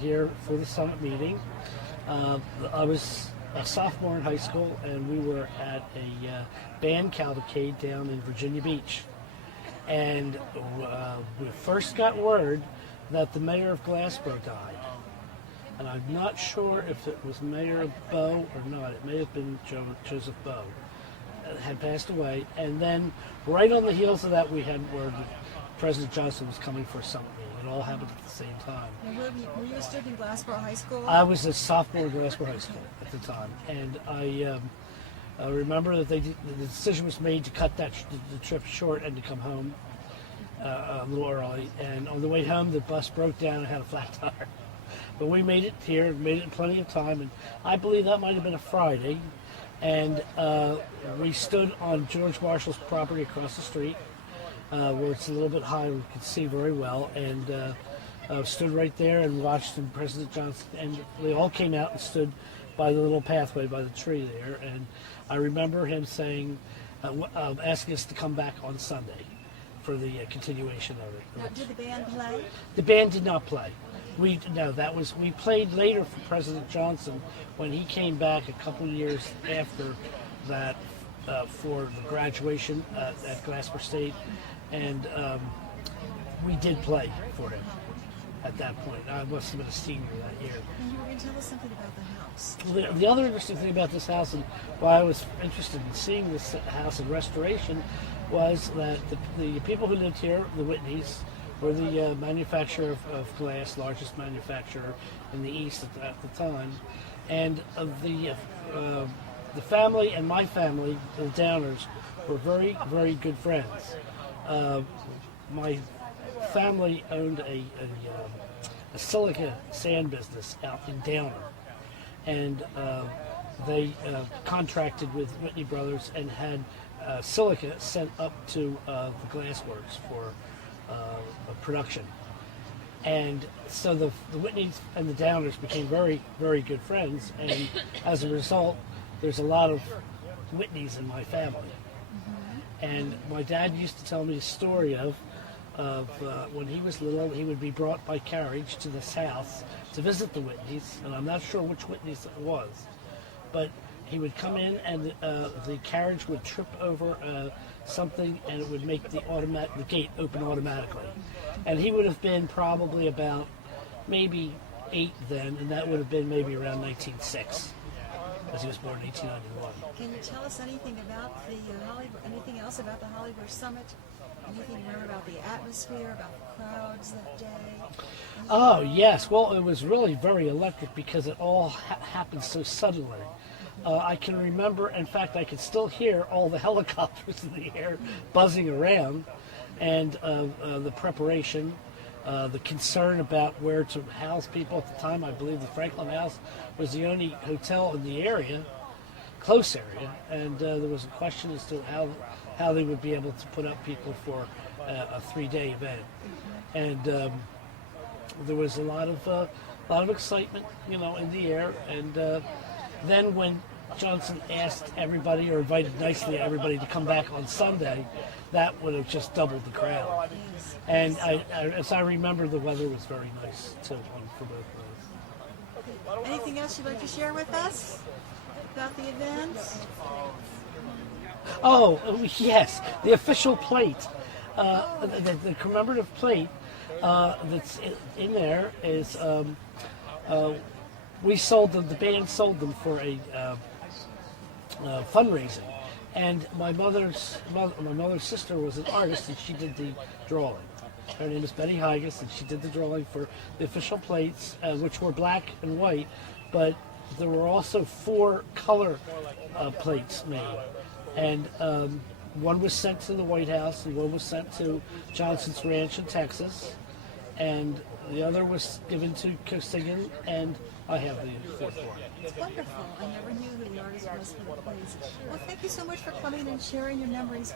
here for the summit meeting. I was a sophomore in high school, and we were at a band cavalcade down in Virginia Beach. And we first got word that the mayor of Glassboro died. And I'm not sure if it was Mayor Bowe or not. It may have been Joseph Bowe. Had passed away. And then right on the heels of that, we had word that President Johnson was coming for a summit meeting. It all happened at the same time. And were you a student in Glassboro High School? I was a sophomore in Glassboro High School at the time. And I remember that the decision was made to cut the trip short and to come home a little early. And on the way home, the bus broke down and had a flat tire. But we made it here, made it in plenty of time, and I believe that might have been a Friday. And we stood on George Marshall's property across the street, where it's a little bit high, we could see very well, and stood right there and watched President Johnson, and they all came out and stood by the little pathway by the tree there. And I remember him saying, asking us to come back on Sunday for the continuation of it. Now, did the band play? The band did not play. We played later for President Johnson when he came back a couple of years after that for the graduation at Glassboro State, and we did play for him at that point. I must have been a senior that year. And you were going to tell us something about the house. The other interesting thing about this house, and why I was interested in seeing this house in restoration, was that the people who lived here, the Whitneys, were the manufacturer of glass, largest manufacturer in the East at the time. And the family and my family, the Downers, were very, very good friends. My family owned a silica sand business out in Downer. And they contracted with Whitney Brothers and had silica sent up to the glassworks for production. And so the Whitneys and the Downers became very, very good friends, and as a result, there's a lot of Whitneys in my family. And my dad used to tell me a story of when he was little, he would be brought by carriage to this house to visit the Whitneys, and I'm not sure which Whitneys it was, but he would come in and the carriage would trip over something, and it would make the gate open automatically. And he would have been probably about maybe 8 then, and that would have been maybe around 1906, because he was born in 1891. Can you tell us anything about anything else about the Hollybush Summit? Anything you remember about the atmosphere, about the crowds that day? Oh, yes. Well, it was really very electric because it all happened so suddenly. I can remember, in fact, I could still hear all the helicopters in the air buzzing around, and the preparation, the concern about where to house people at the time. I believe the Franklin House was the only hotel in the area, close area, and there was a question as to how they would be able to put up people for a 3-day event. And there was a lot of excitement, in the air. And then when Johnson asked everybody, or invited nicely everybody, to come back on Sunday, that would have just doubled the crowd. And as I remember, the weather was very nice too for both days. Anything else you'd like to share with us about the events? Oh, yes, the official plate, the commemorative plate that's in there is, we sold them, the band sold them for a fundraising, and my mother's sister was an artist, and she did the drawing. Her name is Betty Higas, and she did the drawing for the official plates, which were black and white, but there were also 4 color plates made, and one was sent to the White House, and one was sent to Johnson's Ranch in Texas, and the other was given to Costigan, and I have the 4th one. It's wonderful. I never knew who the artist was for the plays. Well, thank you so much for coming and sharing your memories.